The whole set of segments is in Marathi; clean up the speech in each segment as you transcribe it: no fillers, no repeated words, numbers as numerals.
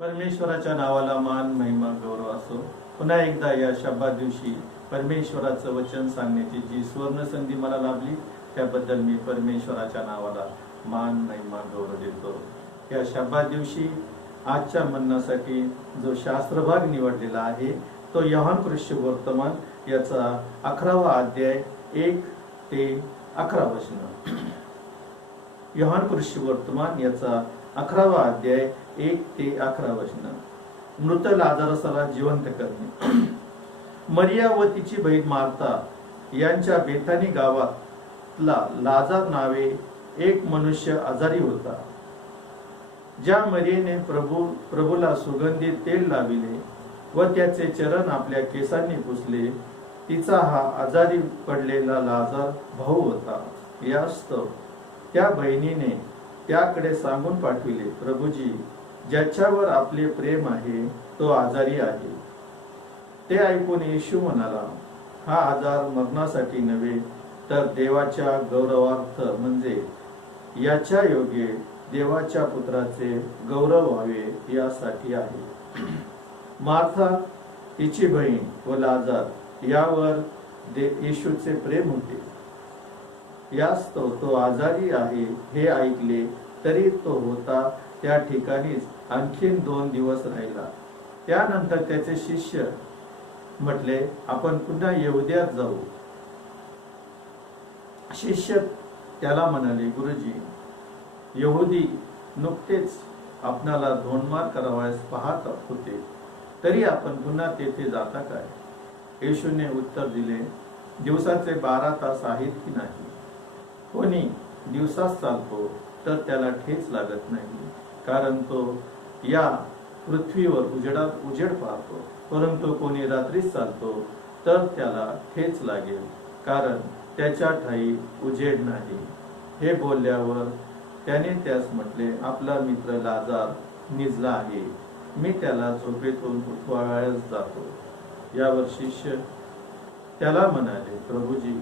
परमेश्वराच्या नावाला मान, महिमा, गौरव असो. पुन्हा एकदा या शब्दात दिवशी परमेश्वराचं वचन सांगण्याची जी सुवर्ण संधी मला लाभली त्याबद्दल मी परमेश्वराच्या नावाला मान, महिमा, गौरव देतो. या शब्दात दिवशी आजच्या म्हणण्यासाठी जो शास्त्रभाग निवडलेला आहे तो योहान वर्तमान याचा 11वा अध्याय 1 ते 11 वचन. योहान वर्तमान याचा 11वा अध्याय 1 ते 11 वचन. मृत लाजारसाला जिवंत करणे. मरिया व तिची बहीण मार्था यांच्या बेथानी गावातला लाजार नावे एक मनुष्य आजारी होता. ज्या मरियेने प्रभूला सुगंधी तेल लाविले व त्याचे चरण आपल्या केसांनी पुसले, तिचा हा आजारी पडलेला लाजार भाऊ होता. यास्तव त्या बहिणीने त्याकडे सांगून पाठविले, प्रभूजी, ज्याच्यावर आपले प्रेम आहे तो आजारी आहे. ते ऐकून येशू म्हणाला, हा आजार मरणासाठी नव्हे तर देवाच्या गौरवार्थ म्हणजे याच्या योगे देवाच्या पुत्राचे गौरव व्हावे यासाठी आहे. मार्था, तिची बहीण व लाजार यावर येशूचे प्रेम होते. यास्तव तो आजारी आहे हे ऐकले तरी तो होता त्या ठिकाणीच आणखीन 2 दिवस राहिला. त्यानंतर त्याचे शिष्य म्हटले, आपण पुन्हा यहुद्यात जाऊ. शिष्य त्याला म्हणाले, गुरुजी, यहुदी नुकतेच आपणाला धोंडमार करावयास पाहत होते, तरी आपण पुन्हा तेथे जाता काय? येशूने उत्तर दिले, दिवसाचे 12 तास आहेत की नाही? कोणी दिवसात चालतो तर त्याला ठेच लागत नाही, कारण तो या पृथ्वीवर उजेड पाहतो. परंतु कोणी रात्रीच चालतो तर त्याला ठेच लागेल, कारण त्याच्या ठाई उजेड नाही. हे बोलल्यावर त्याने त्यास म्हटले, आपला मित्र लाजार निजला आहे, मी त्याला झोपेतून उठवायला जातो. यावर शिष्य त्याला म्हणाले, प्रभूजी,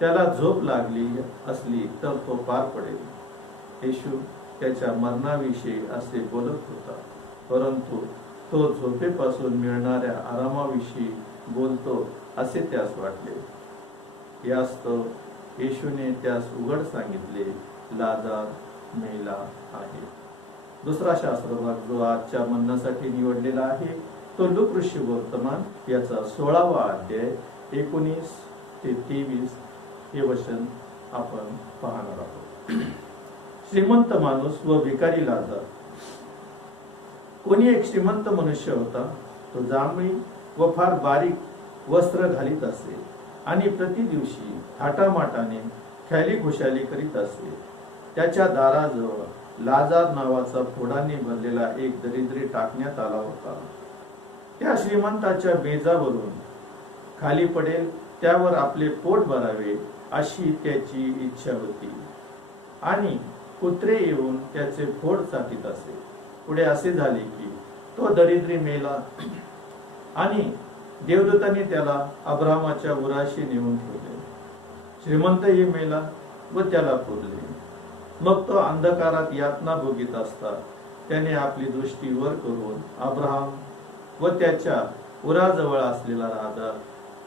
त्याला झोप लागली असली तर तो पार पडेल. येशू त्याच्या मरणाविषयी असे बोलत होता, परंतु तो झोपेपासून मिळणाऱ्या आरामाविषयी बोलतो असे त्यास वाटले. यास्तव येशूने त्यास उघड सांगितले, लाजार मेला आहे. दुसरा शास्त्रभाग जो आजच्या म्हणण्यासाठी निवडलेला आहे तो लूक वर्तमान याचा 16वा अध्याय 19 ते 23 हे वचन आपण पाहणार आहोत. श्रीमंत माणूस व भिकारी लाजार. कोणी एक श्रीमंत मनुष्य होता. तो जांभळी व फार बारीक वस्त्र घालीत असे आणि प्रति दिवशी थाटामाटाने ख्याली खुशाली करीत असे. त्याच्या दाराजवळ लाजार नावाचा फोडाने भरलेला एक दरिद्री टाकण्यात आला होता. त्या श्रीमंताच्या बेजावरून खाली पडेल त्यावर आपले पोट भरावे अशी त्याची इच्छा होती आणि कुत्रे येऊन त्याचे फोड चाटीत असे. पुढे असे झाले की तो दरिद्री मेला आणि देवदूतांनी त्याला अब्रामाच्या उराशी नेऊन ठेवले. श्रीमंतही मेला व त्याला पुरले. मग तो अंधकारात यातना भोगीत असता त्याने आपली दृष्टी वर करून अब्राम व त्याच्या उराजवळ असलेला राजा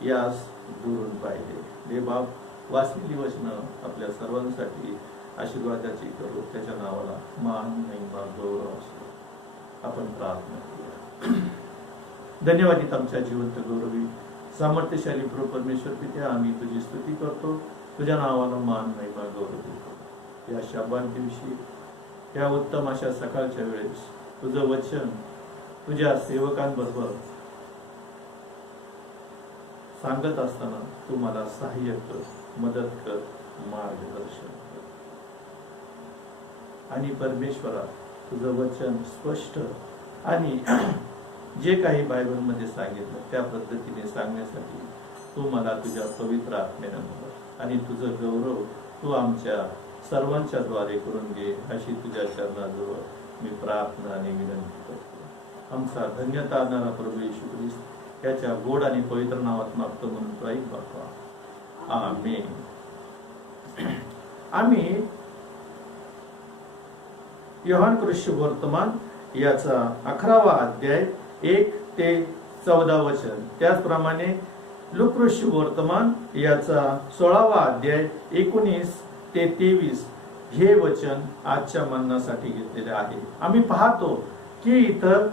यास दुरून पाहिले. हे बाप वाचलेली वचन आपल्या सर्वांसाठी आशीर्वादाची करू. त्याच्या नावाला मान, महिमा, गौरव असो. आपण प्रार्थना करूया. धन्यवादित आमच्या जिवंत गौरवी सामर्थ्यशाली प्रभू परमेश्वर पित्या, आम्ही तुझी स्तुती करतो. तुझ्या नावाला मान, महिमा, गौरव देतो. या शब्दांत दिवशी या उत्तम अशा सकाळच्या वेळेस तुझं वचन तुझ्या सेवकांबरोबर सांगत असताना तू मला सहाय्य कर, मदत कर, मार्गदर्शन कर. आणि परमेश्वरा, तुझं वचन स्पष्ट आणि जे काही बायबलमध्ये सांगितलं त्या पद्धतीने सांगण्यासाठी तू मला तुझ्या पवित्र आत्म्याने मदत आणि तुझं गौरव तू आमच्या सर्वांच्या द्वारे करून घे अशी तुझ्या चरणाजवळ मी प्रार्थना आणि विनंती करतो. आमचा धन्यता आणणारा प्रभू येशू ख्रिस्त त्याच्या गोड आणि पवित्र नावात मागतो म्हणून तो ऐक बापा. आमेन. आम्ही योहान वर्तमान याचा 11वा अध्याय 1 ते 14 वचन, त्याचप्रमाणे लूकरृष्य वर्तमान याचा 16वा अध्याय 19 ते 23 हे वचन आजच्या मननासाठी घेतलेले आहे. आम्ही पाहतो की इथं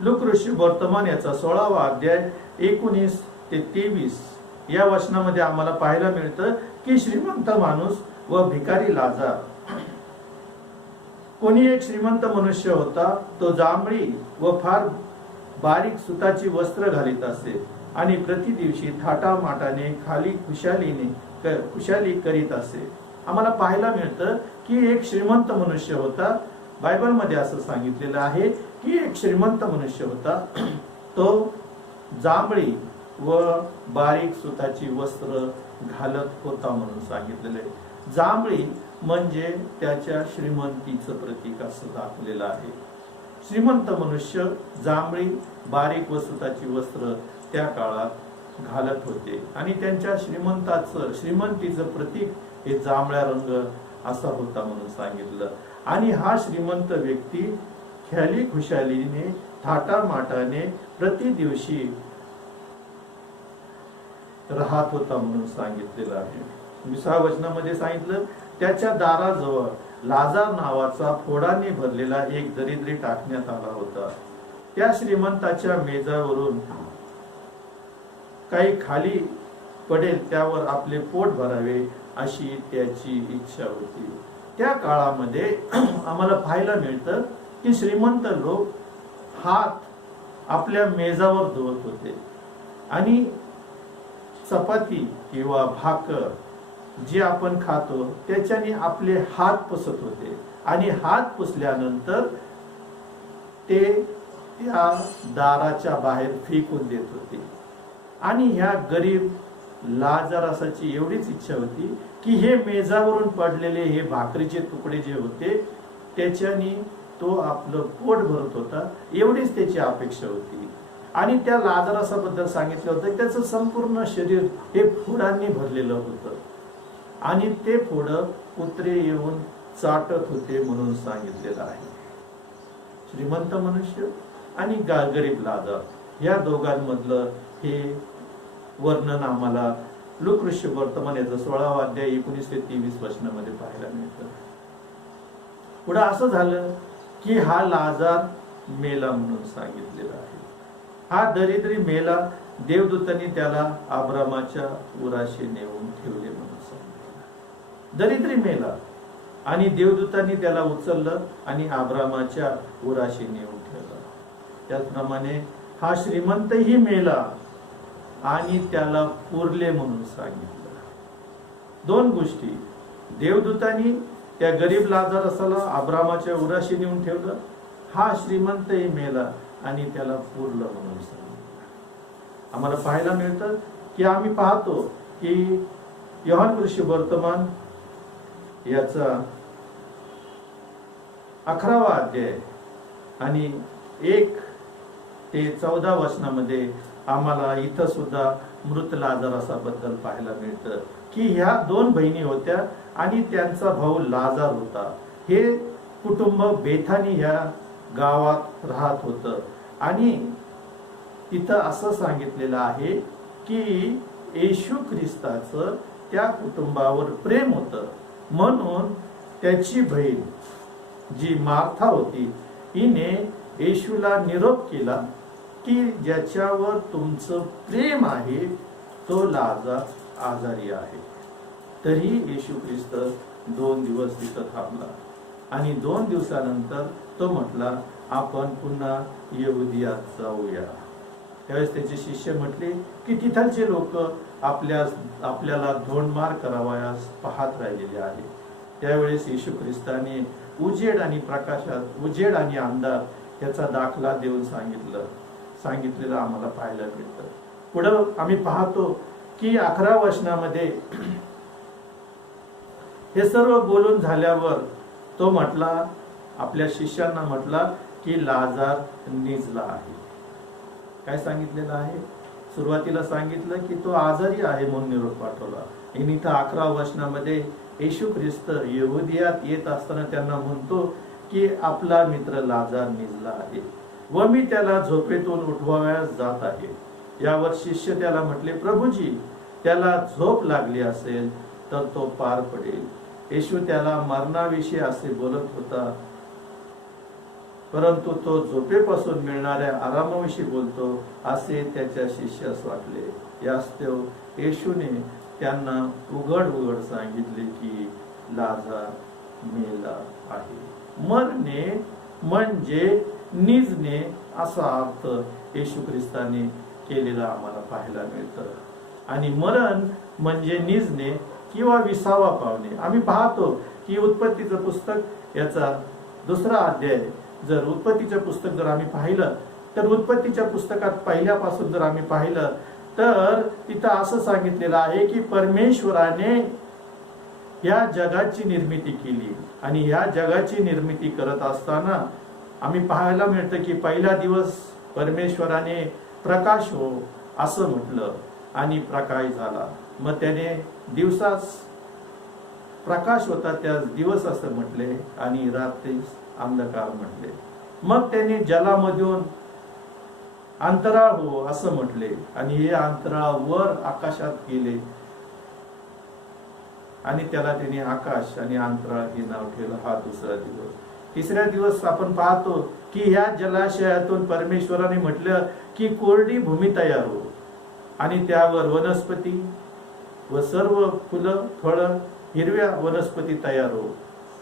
लूकरृष्य वर्तमान याचा 16वा अध्याय 19 ते 23 या वचनामध्ये आम्हाला पाहायला मिळतं की श्रीमंत माणूस व भिकारी लाजार, कोणी एक श्रीमंत मनुष्य होता, तो जांभळी व फार बारीक सुताची वस्त्र घालीत असे आणि प्रति दिवशी थाटामाटाने खाली खुशाली करीत असे. आम्हाला पाहायला मिळतं की एक श्रीमंत मनुष्य होता. बायबलमध्ये असं सांगितलेलं आहे की एक श्रीमंत मनुष्य होता, तो जांभळी व बारीक सुताची वस्त्र घालत होता म्हणून सांगितलेलं आहे. जांभळी म्हणजे त्याच्या श्रीमंतीचं प्रतीक असं दाखवलेलं आहे. श्रीमंत मनुष्य जांभळी बारीक व सुताची वस्त्र त्या काळात घालत होते आणि त्यांच्या श्रीमंतीचं प्रतीक हे जांभळ्या रंग असा होता म्हणून सांगितलं. आणि हा श्रीमंत व्यक्ती ख्याली खुशालीने थाटामाटाने प्रति दिवशी राहत होता म्हणून सांगितलेलं आहे. 20व्या वचनामध्ये सांगितलं, त्याच्या दाराजवळ लाजार नावाचा फोडाने भरलेला एक दरिद्री टाकण्यात आला होता. त्या श्रीमंताच्या मेजावरून काही खाली पडेल त्यावर आपले पोट भरावे अशी त्याची इच्छा होती. त्या काळामध्ये आम्हाला पाहायला मिळतं की श्रीमंत लोक हात आपल्या मेजावर धुवत होते आणि चपाती किंवा भाकर जे आपण खातो त्याच्याने आपले हात पुसत होते आणि हात पुसल्यानंतर ते त्या दाराच्या बाहेर फेकून देत होते. आणि ह्या गरीब लाजारासाची एवढीच इच्छा होती की हे मेजावरून पडलेले हे भाकरीचे तुकडे जे होते त्याच्याने तो आपलं पोट भरत होता, एवढीच त्याची अपेक्षा होती. आणि त्या लाजारासाबद्दल सांगितलं होतं त्याचं संपूर्ण शरीर हे फोडांनी भरलेलं होतं आणि ते फोड कुत्रे येऊन चाटत होते म्हणून सांगितलेलं आहे. श्रीमंत मनुष्य आणि गरीब लाजार या दोघांमधलं हे वर्णन आम्हाला लूकरृष्य वर्तमान याचा 16वा अध्याय 19 ते 23 वचनामध्ये पाहायला मिळतं. पुढे असं झालं की हा लाजार मेला म्हणून सांगितलेला आहे. हा दरिद्री मेला, देवदूतांनी त्याला अब्रामाच्या उराशी नेऊन ठेवले म्हणून सांगितलं. दरिद्री मेला आणि देवदूतांनी त्याला उचललं आणि अब्रामाच्या उराशी नेऊन ठेवलं. त्याचप्रमाणे हा श्रीमंतही मेला आणि त्याला पुरले म्हणून सांगितलं. दोन गोष्टी, देवदूतांनी त्या गरीब लाजारसाला अब्रामाच्या उराशी नेऊन ठेवलं, हा श्रीमंतही मेला आणि त्याला पुरलं म्हणून सांगितलं. आम्हाला पाहायला मिळतं की आम्ही पाहतो की योहान वर्तमान याचा 11वा अध्याय आणि 1 ते 14 वचनामध्ये आम्हाला इथं सुद्धा मृत लाजारासाबद्दल पाहायला मिळतं की ह्या दोन बहिणी होत्या आणि त्यांचा भाऊ लाजार होता. हे कुटुंब बेथानी ह्या गावात राहत होतं आणि तिथं असं सांगितलेलं आहे की येशू ख्रिस्ताचं त्या कुटुंबावर प्रेम होतं म्हणून त्याची बहीण जी मार्था होती हिने येशूला निरोप केला की ज्याच्यावर तुमचं प्रेम आहे तो लाजार आजारी आहे. तरी येशू ख्रिस्त 2 दिवस तिथं थांबला आणि 2 दिवसानंतर तो म्हटला आपण पुन्हा यहुदियात जाऊया. त्यावेळेस त्याचे शिष्य म्हटले की तिथलचे लोक आपल्याला धोंडमार करावयास पाहत राहिलेले आहे. त्यावेळेस येशू ख्रिस्ताने उजेड आणि प्रकाशात, उजेड आणि अंधार याचा दाखला देऊन सांगितलेलं आम्हाला पाहायला मिळतं. पुढं आम्ही पाहतो की 11 वचनामध्ये हे सर्व बोलून झाल्यावर तो म्हटला, आपल्या शिष्यांना म्हटला की लाजार निजला आहे. काय सांगितलेलं आहे? सुरुवातीला सांगितलं की तो आजारी आहे म्हणून निरोप पाठवला. आणि इथं 11 वचनामध्ये येशू ख्रिस्त यहुदियात येत असताना त्यांना म्हणतो की आपला मित्र लाजार निजला आहे व मी त्याला झोपेतून उठवावयास जात आहे. यावर शिष्य त्याला म्हटले, प्रभुजी, त्याला झोप लागली असेल तर तो पार पडेल. येशू त्याला मरणाविषयी असे बोलत होता, परंतु तो झोपेपासून मिळणाऱ्या आरामाविषयी बोलतो असे त्याच्या शिष्यास वाटले. यास्तव येशूने त्यांना उघड उघड सांगितले की लाजार मेला आहे. मरणे म्हणजे निजणे असा अर्थ येशू ख्रिस्ताने केलेला आम्हाला पाहायला मिळतं. आणि मरण म्हणजे निजणे किंवा विसावा पावणे. आम्ही पाहतो की उत्पत्तीचं पुस्तक याचा 2रा अध्याय, जर उत्पत्तीचं पुस्तक जर आम्ही पाहिलं तर उत्पत्तीच्या पुस्तकात पहिल्यापासून जर आम्ही पाहिलं तर तिथं असं सांगितलेलं आहे की परमेश्वराने या जगाची निर्मिती केली आणि या जगाची निर्मिती करत असताना आम्ही पाहायला मिळतं की पहिला दिवस परमेश्वराने प्रकाश हो असं म्हटलं आणि प्रकाश झाला. मग त्याने दिवसास प्रकाश होता त्यास दिवस असं म्हटले आणि रात्रीस अंधकार म्हटले. मग त्याने जलामधून अंतराळ हो असं म्हटले आणि हे अंतराळ वर आकाशात गेले आणि त्याला त्याने आकाश आणि अंतराळ हे नाव ठेवलं. हा 2रा दिवस. 3ऱ्या दिवस आपण पाहतो की या जलाशयातून परमेश्वराने म्हटलं की कोरडी भूमी तयार हो आणि त्यावर वनस्पती व सर्व फुलं फळं हिरव्या वनस्पती तयार हो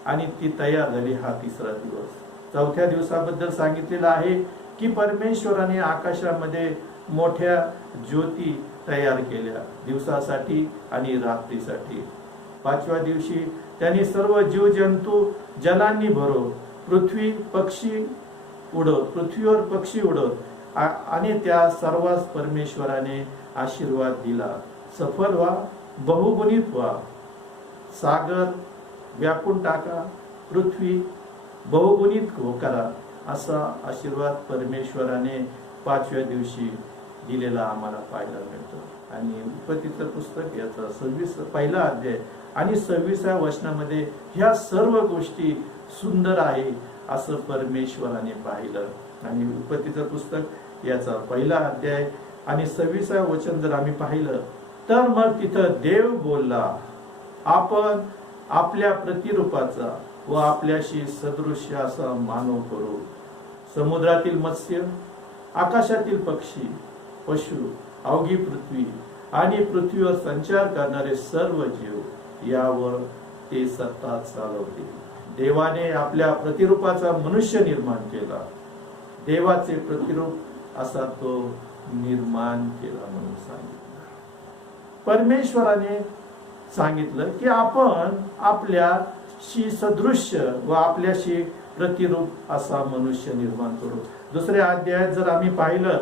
आणि ती तयार झाली. हा 3रा दिवस. 4थ्या दिवसाबद्दल सांगितलेलं आहे की परमेश्वराने आकाशामध्ये मोठ्या ज्योती तयार केल्या दिवसासाठी आणि रात्रीसाठी. 5व्या दिवशी त्यांनी सर्व जीवजंतू जलांनी भरो, पृथ्वीवर पक्षी उडत आणि त्या सर्वांस परमेश्वराने आशीर्वाद दिला. सफल व्हा, बहुगुणित व्हा, सागर व्यापून टाका, पृथ्वी बहुगुणित करा असा आशीर्वाद परमेश्वराने 5व्या दिवशी दिलेला आम्हाला पाहायला मिळतो. आणि उत्पत्तीचं पुस्तक याचा पहिला अध्याय आणि 26व्या वचनामध्ये ह्या सर्व गोष्टी सुंदर आहे असं परमेश्वराने पाहिलं. आणि उत्पत्तीचं पुस्तक याचा पहिला अध्याय आणि 26व्या वचन जर आम्ही पाहिलं तर मग तिथं देव बोलला, आपण आपल्या प्रतिरूपाचा व आपल्याशी सदृश्य असा मानव करू. समुद्रातील मत्स्य, आकाशातील पक्षी, पशु, अवघी पृथ्वी आणि पृथ्वीवर संचार करणारे सर्व जीव यावर ते सत्ता चालवतील. देवाने आपल्या प्रतिरूपाचा मनुष्य निर्माण केला. देवाचे प्रतिरूप असा तो निर्माण केला म्हणून सांगितलं. परमेश्वराने सांगितलं की आपण आपल्याशी सदृश्य व आपल्याशी प्रतिरूप असा मनुष्य निर्माण करू. 2ऱ्या अध्यायात जर आम्ही पाहिलं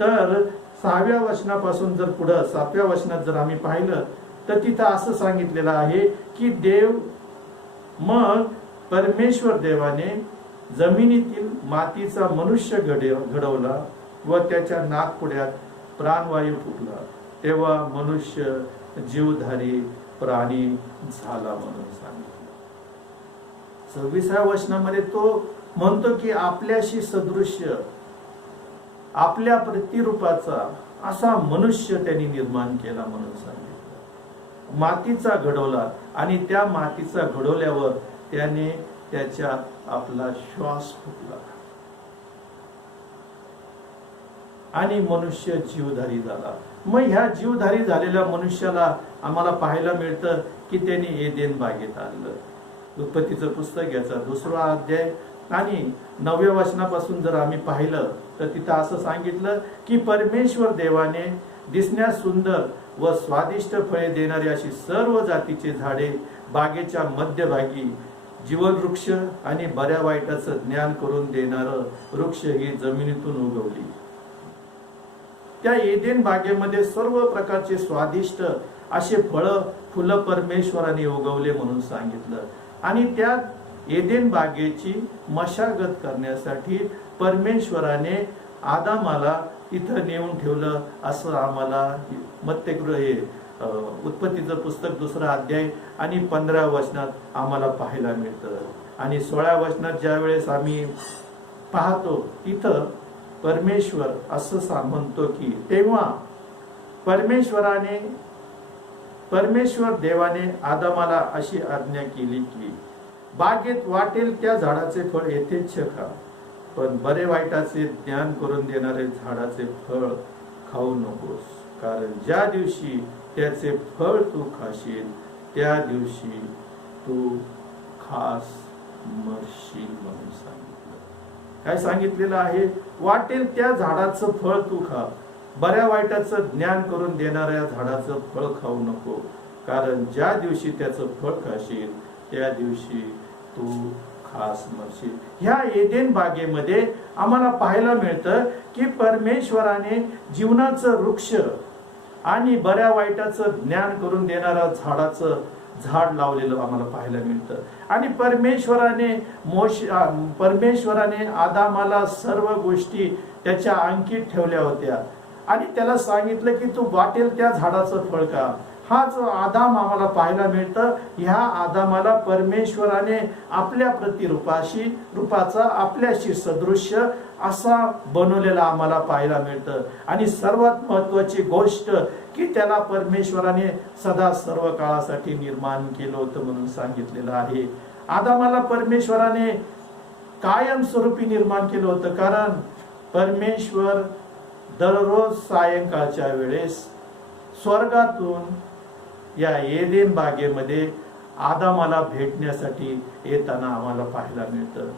तर 6व्या वचनापासून जर पुढे 7व्या वचनात जर आम्ही पाहिलं तर तिथं असं सांगितलेलं आहे की देव मग परमेश्वर देवाने जमिनीतील मातीचा मनुष्य घडवला व त्याच्या नाकपुड्यात प्राणवायू फुकला, तेव्हा मनुष्य जीवधारी प्राणी झाला म्हणून सांगितलं. 26व्या वचनामध्ये तो म्हणतो की आपल्याशी सदृश्य आपल्या प्रतिरूपाचा असा मनुष्य त्यांनी निर्माण केला म्हणून सांगितलं. मातीचा घडवला आणि त्या मातीचा घडवल्यावर त्याने त्याच्यात आपला श्वास फुकला आणि मनुष्य जीवधारी झाला. मग ह्या जीवधारी झालेल्या मनुष्याला आम्हाला पाहायला मिळतं की त्याने एदेन बागेत आणलं. उत्पत्तीचं पुस्तक याचा 2रा अध्याय आणि 9व्या वचनापासून जर आम्ही पाहिलं तर तिथं असं सांगितलं की परमेश्वर देवाने दिसण्यास सुंदर व स्वादिष्ट फळे देणारी अशी सर्व जातीची झाडे बागेच्या मध्यभागी जीवनवृक्ष आणि बऱ्या वाईटाचं ज्ञान करून देणारं वृक्ष ही जमिनीतून उगवली. त्या एदेन बागेमध्ये सर्व प्रकारचे स्वादिष्ट असे फुलं परमेश्वराने उगवले म्हणून सांगितलं. आणि त्या एदेन बागेची मशागत करण्यासाठी परमेश्वराने आदामाला इथं नेऊन ठेवलं असं आम्हाला उत्पत्तीचं पुस्तक 2रा अध्याय आणि 15व्या वचनात आम्हाला पाहायला मिळतं. आणि 16 वचनात ज्या वेळेस आम्ही पाहतो तिथं परमेश्वर असं म्हणतो की तेव्हा परमेश्वर देवाने आदामाला अशी आज्ञा केली की बागेत वाटेल त्या झाडाचे फळ यथेच्छ खा, पण बरे वाईटाचे ज्ञान करून देणारे झाडाचे फळ खाऊ नकोस, कारण ज्या दिवशी त्याचे फळ तू खाशील त्या दिवशी तू खास मरशील म्हणून सांगितलं. काय सांगितलेलं आहे? वाटेल त्या झाडाचं फळ तू खा, बऱ्या वाईटाचं ज्ञान करून देणाऱ्या झाडाचं फळ खाऊ नको, कारण ज्या दिवशी त्याचं फळ खाशील त्या दिवशी तू खास मरशील. ह्या एदेन बागेमध्ये आम्हाला पाहायला मिळतं की परमेश्वराने जीवनाचं वृक्ष आणि बऱ्या वाईटाचं ज्ञान करून देणारा झाडाचं झाड लावलेलं आम्हाला पाहायला मिळतं. आणि परमेश्वराने आदामाला सर्व गोष्टी त्याच्या अंकित ठेवल्या होत्या आणि त्याला सांगितलं की तू वाटेल त्या झाडाचं फळ खा. हा जो आदाम आम्हाला पाहायला मिळतं, ह्या आदामाला परमेश्वराने आपल्या रूपाचा आपल्याशी सदृश्य असा बनवलेला आम्हाला पाहायला मिळतं. आणि सर्वात महत्वाची गोष्ट की त्याला परमेश्वराने सदा सर्व काळासाठी निर्माण केलं होतं म्हणून सांगितलेलं आहे. आदामाला परमेश्वराने कायमस्वरूपी निर्माण केलं होतं, कारण परमेश्वर दररोज सायंकाळच्या वेळेस स्वर्गातून या एदेन बागेमध्ये आदामाला भेटण्यासाठी येताना आम्हाला पाहायला मिळतं.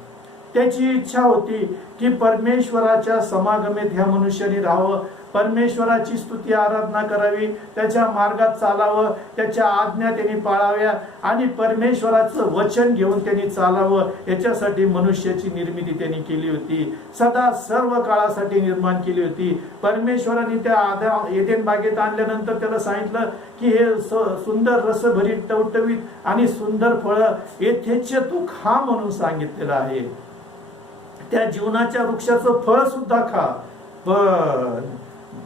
त्याची इच्छा होती की परमेश्वराच्या समागमेत ह्या मनुष्याने राहावं, परमेश्वराची स्तुती आराधना करावी, त्याच्या मार्गात चालावं, त्याच्या आज्ञा त्यांनी पाळाव्या आणि परमेश्वराचं वचन घेऊन त्यांनी चालावं. याच्यासाठी मनुष्याची निर्मिती त्यांनी केली होती, सदा सर्व काळासाठी निर्माण केली होती. परमेश्वराने त्या एदेन बागेत आणल्यानंतर त्याला सांगितलं की हे सुंदर रसभरीत टवटवीत आणि सुंदर फळं यथेच्छ तू खा म्हणून सांगितलेलं आहे. त्या जीवनाच्या वृक्षाचं फळ सुद्धा खा, पण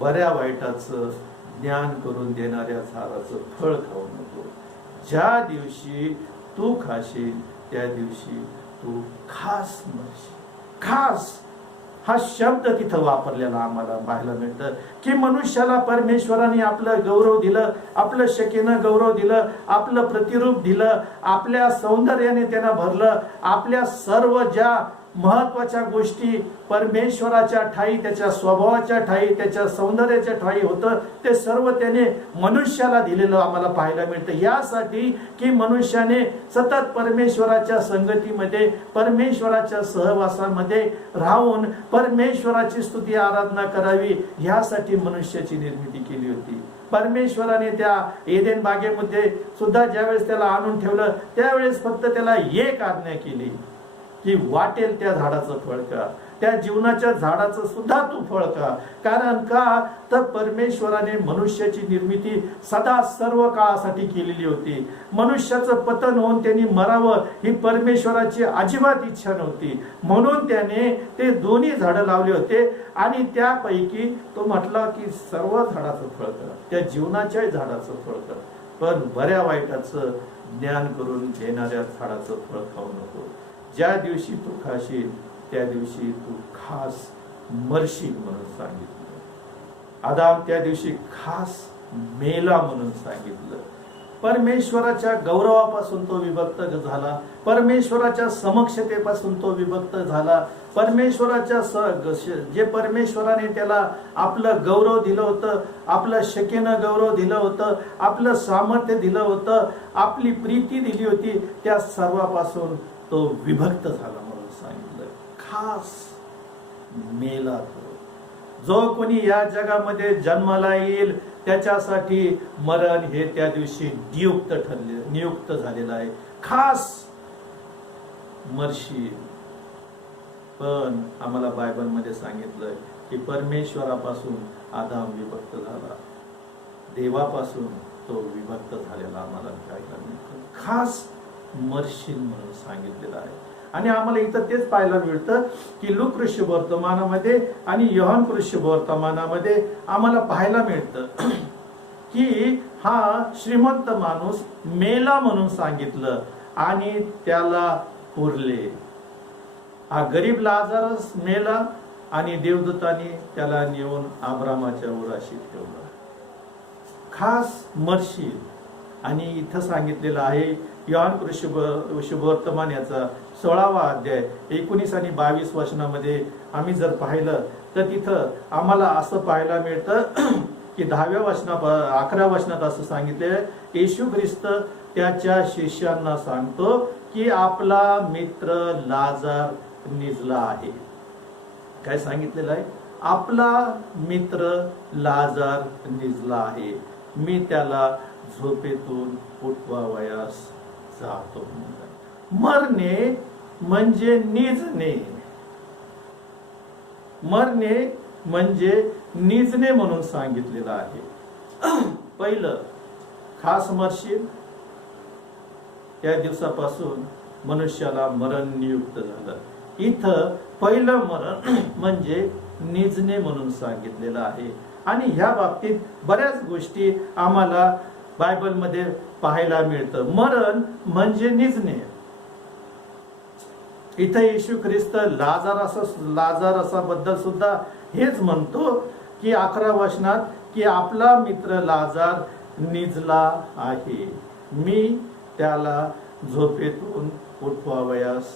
बऱ्या वाईटाचं ज्ञान करून देणाऱ्या झाडाचं फळ खाऊ नको. ज्या दिवशी तू खाशील त्या दिवशी तू खास मरशील. खास हा शब्द तिथं वापरलेला आम्हाला पाहायला मिळतं की मनुष्याला परमेश्वराने आपलं गौरव दिलं, आपलं शकीनं गौरव दिलं, आपलं प्रतिरूप दिलं, आपल्या सौंदर्याने त्यांना भरलं, आपल्या सर्व ज्या महत्वाच्या गोष्टी परमेश्वराच्या ठाई, त्याच्या स्वभावाच्या ठाई, त्याच्या सौंदर्याच्या ठाई होतं ते सर्व त्याने मनुष्याला दिलेलं आम्हाला पाहायला मिळतं. यासाठी की मनुष्याने सतत परमेश्वराच्या संगतीमध्ये, परमेश्वराच्या सहवासामध्ये राहून परमेश्वराची स्तुती आराधना करावी, यासाठी मनुष्याची निर्मिती केली होती. परमेश्वराने त्या एदेन बागेमध्ये सुद्धा ज्यावेळेस त्याला आणून ठेवलं त्यावेळेस फक्त त्याला एक आज्ञा केली की वाटेल त्या झाडाचं फळ खा, त्या जीवनाच्या झाडाचं सुद्धा तू फळ खा. कारण का तर परमेश्वराने मनुष्याची निर्मिती सदा सर्व काळासाठी केलेली होती. मनुष्याचं पतन होऊन त्यांनी मरावं ही परमेश्वराची अजिबात इच्छा नव्हती, म्हणून त्याने ते दोन्ही झाडं लावले होते आणि त्यापैकी तो म्हटला की सर्व झाडाचं फळ खा, त्या जीवनाच्या झाडाचं फळ खा, पण बऱ्या वाईटाचं ज्ञान करून घेणाऱ्या झाडाचं फळ खाऊ नको. ज्या दिवशी तू खाशील त्या दिवशी तू खास मरशील म्हणून सांगितलं. आदाम त्या दिवशी खास मेला म्हणून सांगितलं. परमेश्वराच्या गौरवापासून तो विभक्त झाला, परमेश्वराच्या समक्षतेपासून तो विभक्त झाला. परमेश्वराच्या जे परमेश्वराने त्याला आपलं गौरव दिलं होतं, आपलं शकीनं गौरव दिलं होतं, आपलं सामर्थ्य दिलं होतं, आपली प्रीती दिली होती, त्या सर्वापासून तो विभक्त झाला म्हणून सांगितलं. खास मेला तो. जो कोणी या जगामध्ये जन्माला येईल त्याच्यासाठी मरण हे त्या दिवशी नियुक्त झालेलं आहे. खास मरशील. पण आम्हाला बायबलमध्ये सांगितलंय की परमेश्वरापासून आदाम विभक्त झाला, देवापासून तो विभक्त झालेला आम्हाला पाहायला मिळतं. खास मरशील म्हणून सांगितलेलं आहे. आणि आम्हाला इथं तेच पाहायला मिळतं की लूक ऋषभ वर्तमानामध्ये आणि योहान ऋषभ वर्तमानामध्ये आम्हाला पाहायला मिळतं की हा श्रीमंत माणूस मेला म्हणून सांगितलं आणि त्याला उरले. हा गरीब लाजारस मेला आणि देवदूतांनी त्याला नेऊन अब्रामाच्या उराशी ठेवलं. खास मरशील. आणि इथं सांगितलेलं आहे योहान शुभवर्तमान याचा 16वा अध्याय 19 आणि 22 वचनामध्ये आम्ही जर पाहिलं तर तिथं आम्हाला असं पाहायला मिळतं की 10व्या वचनात 11व्या वचनात असं सांगितलंय, येशू ख्रिस्त त्याच्या शिष्यांना सांगतो की आपला मित्र लाजार निजला आहे. काय सांगितलेलं आहे? आपला मित्र लाजार निजला आहे, मी त्याला झोपेतून उठवावयास जातो. मरणे म्हणजे निजणे. मरणे म्हणजे निजणे म्हणून सांगितलेलं आहे. पहिलं खास मरशील, त्या दिवसापासून मनुष्याला मरण नियुक्त झालं. इथं पहिलं मरण म्हणजे निजणे म्हणून सांगितलेलं आहे. आणि ह्या बाबतीत बऱ्याच गोष्टी आम्हाला बायबलमध्ये पाहायला मिळतं. मरण म्हणजे निजणे. इथं येशू ख्रिस्त लाजार बद्दल सुद्धा हेच म्हणतो की 11 वचनात की आपला मित्र लाजार निजला आहे, मी त्याला झोपेतून उठवावयास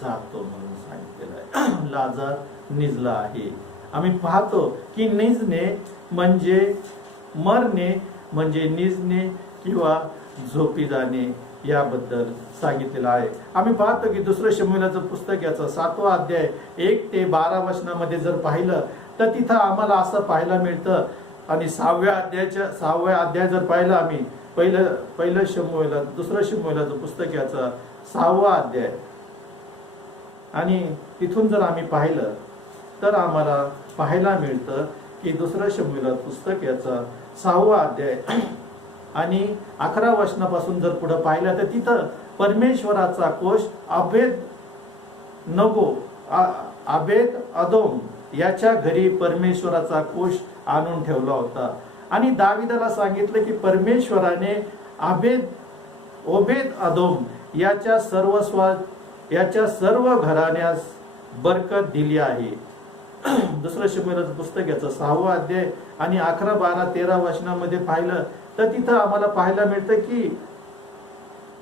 जातो म्हणून सांगितलेलं आहे. लाजार निजला आहे. आम्ही पाहतो की निजणे म्हणजे मरणे म्हणजे निजणे किंवा झोपी जाणे याबद्दल सांगितलेलं आहे. आम्ही पाहतो की 2 शमूएलाचं पुस्तक याचा 7वा अध्याय 1 ते 12 वचनामध्ये जर पाहिलं तर तिथं आम्हाला असं पाहायला मिळतं. आणि 6व्या अध्याय जर पाहिलं आम्ही पहिलं शमूएला 2 शमूएलाचं पुस्तक याचा 6वा अध्याय आणि तिथून जर आम्ही पाहिलं तर आम्हाला पाहायला मिळतं की 2 शमूएला पुस्तक याचा 6वा अध्याय आणि 11 वचनापासून जर पुढे पाहिलं तर तिथं परमेश्वराचा कोष आबेद अदोम याच्या घरी परमेश्वराचा कोष आणून ठेवला होता. आणि दाविदाला सांगितलं की परमेश्वराने ओबेद अदोम याच्या सर्व घराण्यास बरकत दिली आहे. 2 शमूएलाचं पुस्तक याचं 6वा अध्याय आणि 11, 12, 13 वचनामध्ये पाहिलं तर तिथं आम्हाला पाहायला मिळतं की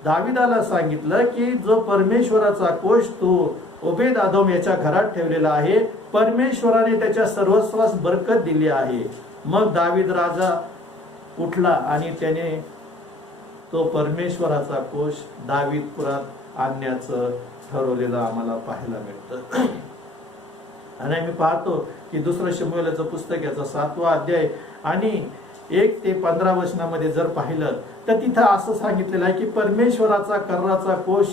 दाविदाला सांगितलं की जो परमेश्वराचा कोष तो ओबेद अदोम याच्या घरात ठेवलेला आहे, परमेश्वराने त्याच्या सर्वस्वास बरकत दिली आहे. मग दावीद राजा उठला आणि त्याने तो परमेश्वराचा कोष दावीदपुरात आणण्याचं ठरवलेलं आम्हाला पाहायला मिळतं. आणि आम्ही पाहतो की 2 शमूएलाचं पुस्तक याचा 7वा अध्याय आणि 1 ते 15 वचनामध्ये जर पाहिलं तर तिथं असं सांगितलेलं आहे की परमेश्वराचा कर्राचा कोष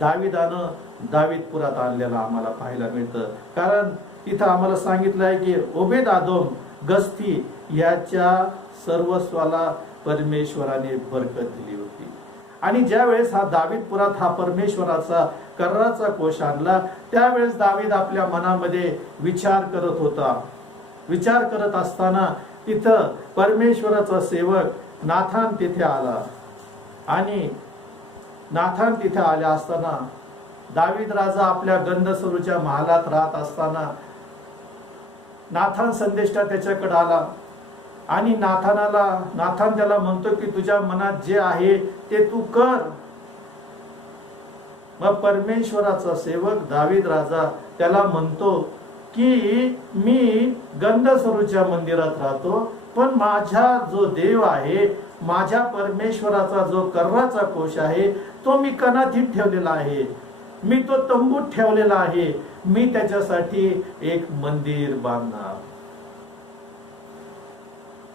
दाविदानं दावीदपुरात आणलेला आम्हाला पाहायला मिळतं. कारण तिथं आम्हाला सांगितलं आहे की ओबेद अदोम गस्ती याच्या सर्वस्वाला परमेश्वराने बरकत दिली होती. आणि ज्या वेळेस हा दावीदपुरात हा परमेश्वराचा कर्राचा कोष आणला त्यावेळेस दावीद आपल्या मनामध्ये विचार करत होता. विचार करत असताना तिथं परमेश्वराचा सेवक नाथान तिथे आला. आणि नाथान तिथे आले असताना दावीद राजा आपल्या गंधसरूच्या महालात राहत असताना नाथान संदेष्टा त्याच्याकडे आला आणि नाथान त्याला म्हणतो की तुझ्या मनात जे आहे ते तू कर. मग परमेश्वराचा सेवक दावीद राजा त्याला म्हणतो की मी गंधसरूच्या मंदिरात राहतो, पण माझा जो देव आहे, माझ्या परमेश्वराचा जो कर्राचा कोष आहे तो मी कनाथीत ठेवलेला आहे, मी तो तंबूत ठेवलेला आहे, मी त्याच्यासाठी एक मंदिर बांधणार.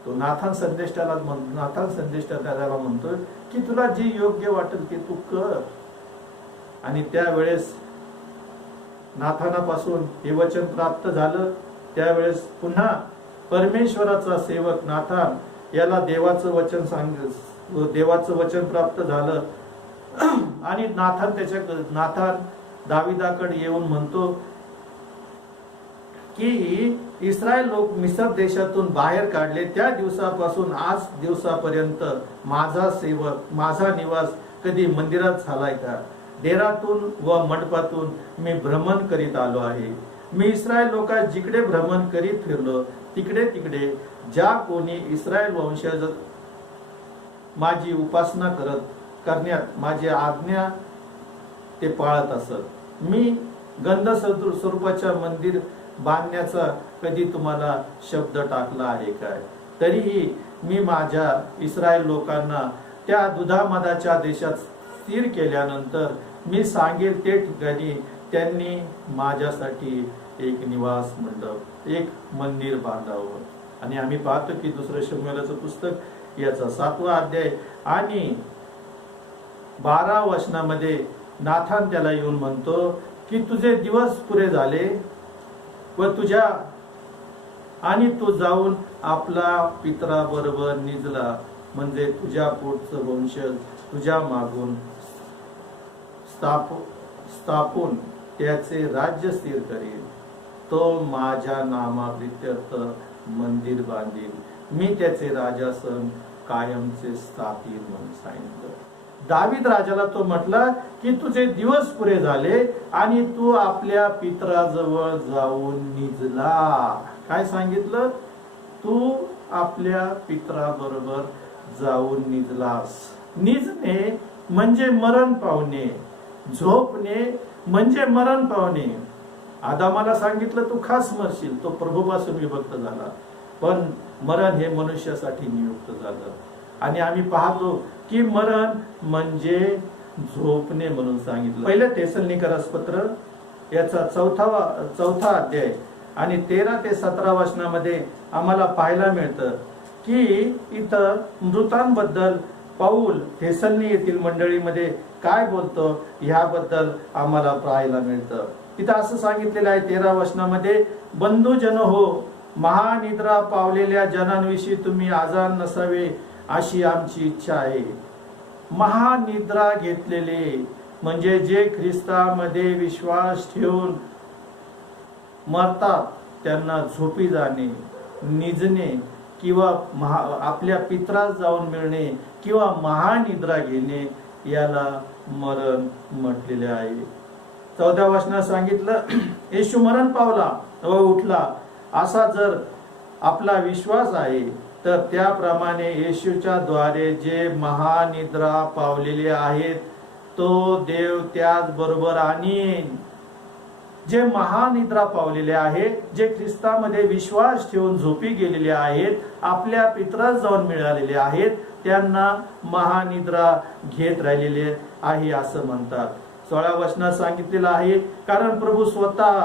तो नाथान संदेष्टा त्याला म्हणतो की तुला जे योग्य वाटेल ते तू कर. आणि त्यावेळेस नाथानापासून हे वचन प्राप्त झालं. त्यावेळेस पुन्हा परमेश्वराचा सेवक नाथान याला देवाचं वचन प्राप्त झालं. आणि नाथान दाविदाकडे येऊन म्हणतो की इस्रायल लोक मिस्र देशातून बाहेर काढले त्या दिवसापासून आज दिवसापर्यंत माझा सेवक माझा निवास कधी मंदिरात झालाय का? डेरातून व मंडपातून मी भ्रमण करीत आलो आहे. मी इस्रायल लोकात जिकडे भ्रमण करीत फिरलो तिकडे तिकडे ज्या कोणी इस्रायल वंशज माझी उपासना करण्यात माझी आज्ञा ते पाळत असत. मी गंध स्वरूपाच्या मंदिर बांधण्याचा कधी तुम्हाला शब्द टाकला आहे काय? तरीही मी माझ्या इस्रायल लोकांना त्या दुधामदाच्या देशात स्थिर केल्यानंतर मी सांगेल ते ठिकाणी त्यांनी माझ्यासाठी एक निवास मंडप, एक मंदिर बांधावं. आणि आम्ही पाहतो की दुसरं शमूएलाचं पुस्तक याचा 7वा अध्याय आणि 12 वचनामध्ये नाथान त्याला येऊन म्हणतो की तुझे दिवस पुरे झाले व तू जाऊन आपला पितराबरोबर निजला, म्हणजे तुझ्या पोटचं वंशज तुझ्या मागून स्थापून त्याचे राज्य स्थिर करेल. तो माझ्या नामाप्रित्यर्थ मंदिर बांधील, मी त्याचे राजासन कायमचे स्थापील म्हणून सांगितलं. दावीद राजाला तो म्हटला की तुझे दिवस पुरे झाले आणि तू आपल्या पितराजवळ जाऊन निजला. काय सांगितलं? तू आपल्या पितराबरोबर जाऊन निजलास. निजणे म्हणजे मरण पावणे, झोपणे म्हणजे मरण पावणे. आदामाला सांगितलं तू खास मरशील, तो प्रभूपासून विभक्त झाला, पण मरण हे मनुष्यासाठी नियुक्त झालं. आणि आम्ही पाहतो की मरण म्हणजे झोपणे म्हणून सांगितलं. पहिलं थेसलोनिकरास पत्र याचा 4था अध्याय आणि 13 ते 17 वचनामध्ये आम्हाला पाहायला मिळतं की इथं मृतांबद्दल पौल थेसलोनी येथील मंडळीमध्ये काय बोलतो ह्याबद्दल आम्हाला पाहायला मिळतं. तिथं असं सांगितलेलं आहे 13 वचनामध्ये, बंधुजन हो, महानिद्रा पावलेल्या जनांविषयी तुम्ही आजान नसावे अशी आमची इच्छा आहे. महानिद्रा घेतलेले म्हणजे जे ख्रिस्तामध्ये विश्वास ठेवून मरतात त्यांना झोपी जाणे, निजणे किंवा आपल्या पितरास जाऊन मिळणे किंवा महानिद्रा घेणे याला मरण म्हटलेले आहे. 14 वचनात सांगितलं, येशू मरण पावला व उठला असा जर आपला विश्वास आहे तर त्याप्रमाणे येशूच्या द्वारे जे महानिद्रा पावलेले आहेत तो देव त्याच बरोबर आणीन. जे महानिद्रा पावलेले आहेत, जे ख्रिस्तामध्ये विश्वास ठेवून झोपी गेलेले आहेत, आपल्या पितरास जाऊन मिळालेले आहेत, त्यांना महानिद्रा घेत राहिलेले आहे असं म्हणतात. 16 वचनात सांगितलेलं आहे, कारण प्रभू स्वतः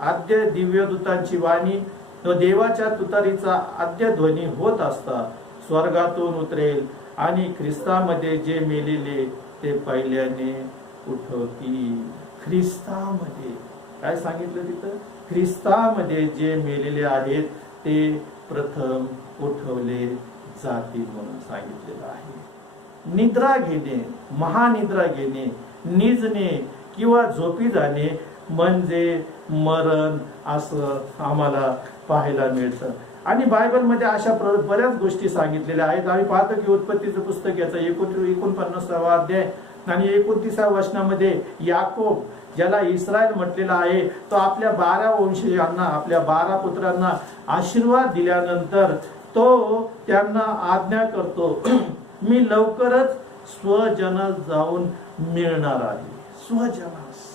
आद्य दिव्यदूतांची वाणी व देवाच्या तुतारीचा आद्य ध्वनी होत असता स्वर्गातून उतरेल आणि ख्रिस्तामध्ये जे मेलेले ते पहिल्याने उठवतील. ख्रिस्तामध्ये काय सांगितलं तिथं? ख्रिस्तामध्ये जे मेलेले आहेत ते प्रथम उठवले जातील म्हणून सांगितलेलं आहे. निद्रा घेणे, महानिद्रा घेणे, निजणे किंवा झोपी जाणे म्हणजे मरण असं आम्हाला पाहायला मिळतं. आणि बायबलमध्ये अशा बऱ्याच गोष्टी सांगितलेल्या आहेत. आम्ही पाहतो की उत्पत्तीचं पुस्तक याचा 49वा अध्याय आणि 29व्या वचनामध्ये याकोब ज्याला इस्रायल म्हटलेला आहे तो आपल्या 12 वंशजांना, आपल्या 12 पुत्रांना आशीर्वाद दिल्यानंतर तो त्यांना आज्ञा करतो, मी लवकरच स्वजनास जाऊन मिळणार आहे. स्वजनास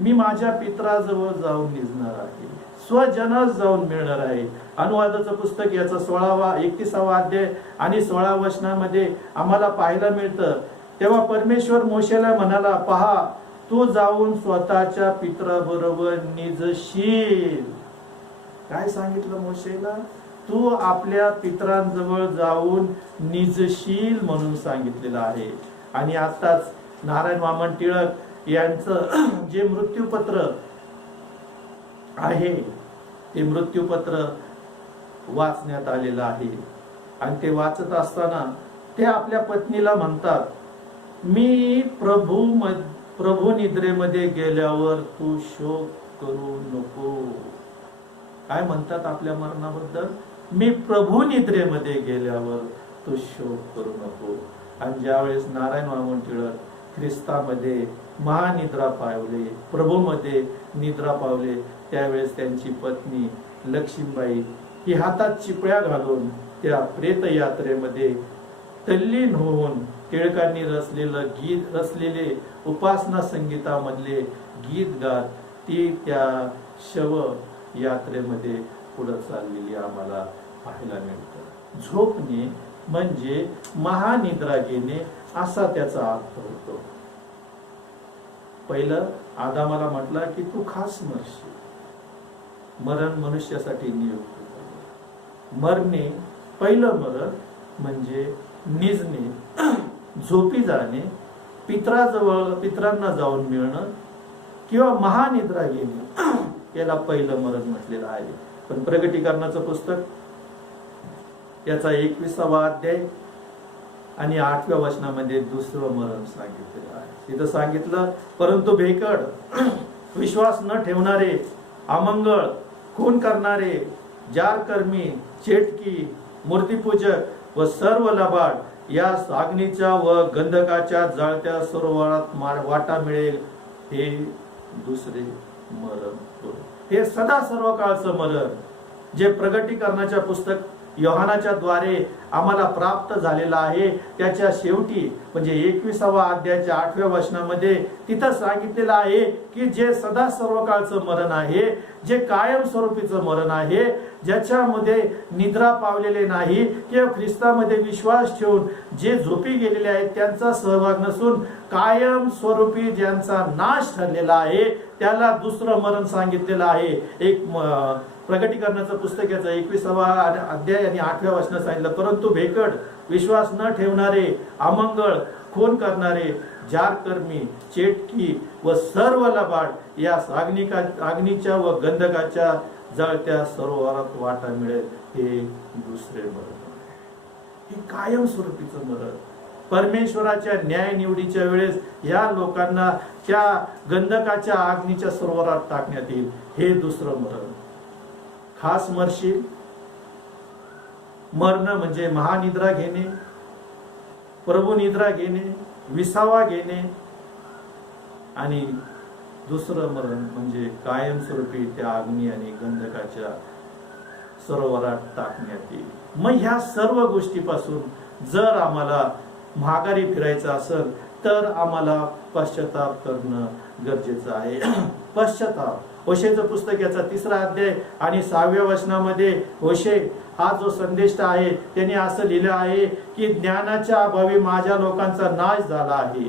मी माझ्या पितराजवळ जाऊन निजणार आहे, स्वजनास जाऊन मिळणार आहे. अनुवादाचं पुस्तक याचा 31वा अध्याय आणि 16 वचनामध्ये आम्हाला पाहायला मिळतं, तेव्हा परमेश्वर मोशेला म्हणाला, पहा तू जाऊन स्वतःच्या पितराबरोबर निजशील. काय सांगितलं मोशेला? तू आपल्या पितरांजवळ जाऊन निजशील म्हणून सांगितलेलं आहे. आणि आताच नारायण वामन टिळक यांचं जे मृत्यूपत्र आहे ते मृत्यूपत्र वाचण्यात आलेलं आहे. आणि ते वाचत असताना ते आपल्या पत्नीला म्हणतात, मी प्रभू निद्रेमध्ये गेल्यावर तू शोक करू नको. काय म्हणतात आपल्या मरणाबद्दल? मी प्रभू निद्रेमध्ये गेल्यावर तू शोक करू नको. आणि ज्यावेळेस नारायण वामन टिळक ख्रिस्तामध्ये महानिद्रा पावले, प्रभूमध्ये निद्रा पावले, त्यावेळेस त्यांची पत्नी लक्ष्मीबाई ही हातात चिपळ्या घालून त्या प्रेत यात्रेमध्ये तल्लीन होऊन टिळकांनी रचलेले उपासना संगीतामधले गीत गात ती त्या शव यात्रेमध्ये पुढे चाललेली आम्हाला पाहायला मिळतं. झोपणे म्हणजे महानिद्रा घेणे असा त्याचा अर्थ होतो. पहिलं आदामाला म्हटला की तू खास मरशील. मरण मनुष्यासाठी नियुक्त झाले. मरणे, पहिलं मरण म्हणजे निजणे, झोपी जाणे, पितरांना जाऊन मिळणं किंवा महानिद्रा घेणे, याला पहिलं मरण म्हटलेलं आहे. पण प्रगटीकरणाचं पुस्तक याचा 21वा अध्याय आणि 8व्या वचनामध्ये दुसरं मरण सांगितलेलं आहे. तिथं सांगितलं, परंतु भेकड, विश्वास न ठेवणारे, अमंगळ, खून करणारे, जारकर्मी, चेटकी, मूर्तीपूजक व सर्व लबाड या अग्नीच्या व गंधकाच्या जळत्या सरोवरात वाटा मिळेल, हे दुसरे मरण. हे सदा सर्व काळचं मरण जे प्रगटीकरणाच्या पुस्तक योहानाच्या द्वारे आम्हाला प्राप्त झालेला आहे, त्याच्या शेवटी म्हणजे 21वा अध्यायाच्या 8व्या वचनामध्ये तिथं सांगितलेलं आहे की जे सदा सर्व काळचं मरण आहे, जे कायमस्वरूपीचं मरण आहे, ज्याच्यामध्ये निद्रा पावलेले नाही किंवा ख्रिस्तामध्ये विश्वास ठेवून जे झोपी गेलेले आहेत त्यांचा सहभाग नसून कायमस्वरूपी ज्यांचा नाश ठरलेला आहे, त्याला दुसरं मरण सांगितलेलं आहे. एक प्रगटीकरणाचं पुस्तक याचा 21वा अध्याय आणि 8व्या वचनात सांगितलं, परंतु भेकड, विश्वास न ठेवणारे, अमंगळ, खून करणारे, जारकर्मी, चेटकी व सर्व लबाड या अग्नीच्या व गंधकाच्या जळत्या सरोवरात वाटा मिळेल, हे दुसरे मरण. हे कायमस्वरूपीचं मरण. परमेश्वराच्या न्याय निवडीच्या वेळेस या लोकांना त्या गंधकाच्या अग्नीच्या सरोवरात टाकण्यात येईल, हे दुसरं मरण. खास मरशील. मरण म्हणजे महानिद्रा घेणे, प्रभू निद्रा घेणे, विसावा घेणे, आणि दुसरं मरण म्हणजे कायमस्वरूपी त्या अग्नी आणि गंधकाच्या सरोवरात टाकण्यात येईल. मग ह्या सर्व गोष्टीपासून जर आम्हाला माघारी फिरायचं असेल तर आम्हाला पश्चाताप करणं गरजेचं आहे. पश्चाताप. होशेचं पुस्तक याचा 3रा अध्याय आणि 6व्या वचनामध्ये होशे हा जो संदेश आहे त्याने असं लिहिलं आहे की ज्ञानाच्या अभावी माझ्या लोकांचा नाश झाला आहे.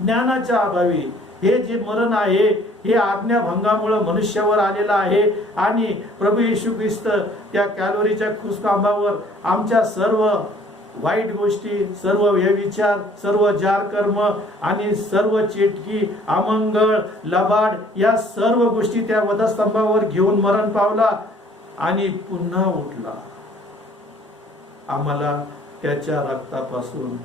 ज्ञानाच्या अभावी हे जे मरण आहे हे आज्ञाभंगामुळे मनुष्यावर आलेलं आहे. आणि प्रभू येशू ख्रिस्त त्या कॅलोरीच्या क्रूसखांबावर आमच्या सर्व वाईट गोष्टी, सर्व व्यभिचार, सर्व जारकर्म आणि सर्व चेटकी, अमंगळ, लबाड या सर्व गोष्टी त्या वधस्तंभावर घेऊन मरण पावला आणि पुन्हा उठला. आम्हाला त्याच्या रक्तापासून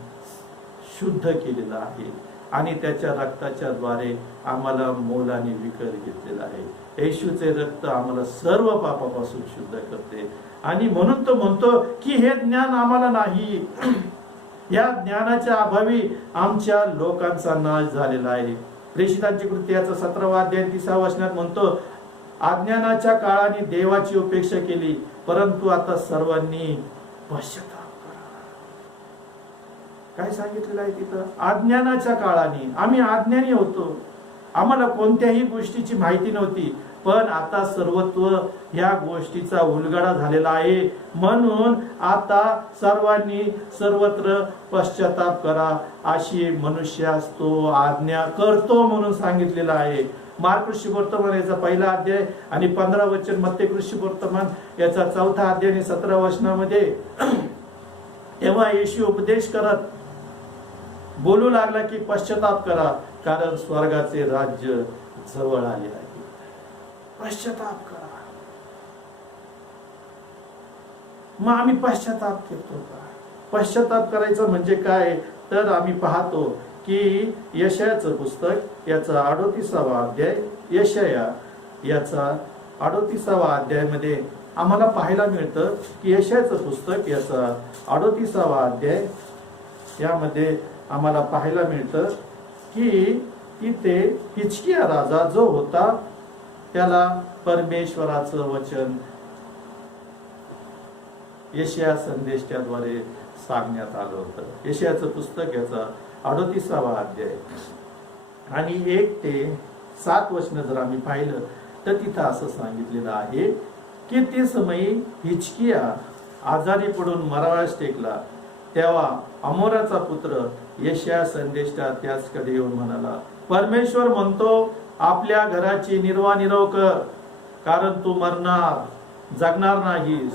शुद्ध केलेलं आहे आणि त्याच्या रक्ताच्या द्वारे आम्हाला मोलाने विकत घेतलेलं आहे. येशूचे रक्त आम्हाला सर्व पापापासून शुद्ध करते. आणि म्हणून तो म्हणतो की हे ज्ञान आम्हाला नाही. या ज्ञानाच्या अभावी आमच्या लोकांचा नाश झालेला आहे. प्रेषितांची कृती याचा 17वा अध्याय 30व्या वचनात म्हणतो, अज्ञानाच्या काळाने देवाची उपेक्षा केली, परंतु आता सर्वांनी पश्चाताप करा. काय सांगितलेलं आहे तिथं? अज्ञानाच्या काळाने आम्ही अज्ञानी होतो, आम्हाला कोणत्याही गोष्टीची माहिती नव्हती, पण आता सर्वत्व ह्या गोष्टीचा उलगडा झालेला आहे. म्हणून आता सर्वांनी सर्वत्र पश्चाताप करा अशी मनुष्यास तो आज्ञा करतो म्हणून सांगितलेला आहे. मार्क शुभवर्तमान याचा 1ला अध्याय आणि 15 वचन, मत्ते शुभवर्तमान याचा 4था अध्याय आणि 17 वचनामध्ये तेव्हा येशू उपदेश करत बोलू लागला की पश्चाताप करा, कारण स्वर्गाचे राज्य जवळ आले आहे. पश्चाताप करा. मग आम्ही पश्चाताप करतो का? पश्चाताप करायचं म्हणजे काय तर आम्ही पाहतो की यशायाचं पुस्तक याचा 38वा अध्याय, यशाया याचा 38वा अध्यायामध्ये आम्हाला पाहायला मिळतं की यशायाचं पुस्तक याचा 38वा अध्याय यामध्ये आम्हाला पाहायला मिळतं की तिथे हिजकिया राजा जो होता त्याला परमेश्वराचं वचन यशाया संदेशाद्वारे सांगण्यात आलं होतं. यशायाचं पुस्तक याचा 38वा अध्याय आणि 1 ते 7 वचन जर आम्ही पाहिलं तर तिथं असं सांगितलेलं आहे की ते समयी हिजकिया आजारी पडून मराव्यास टेकला, तेव्हा अमोराचा पुत्र यशाया संदेष्टा त्याचकडे येऊन म्हणाला, परमेश्वर म्हणतो आपल्या घराची निर्वानिरव कर, कारण तू मरणार जगणार नाहीस.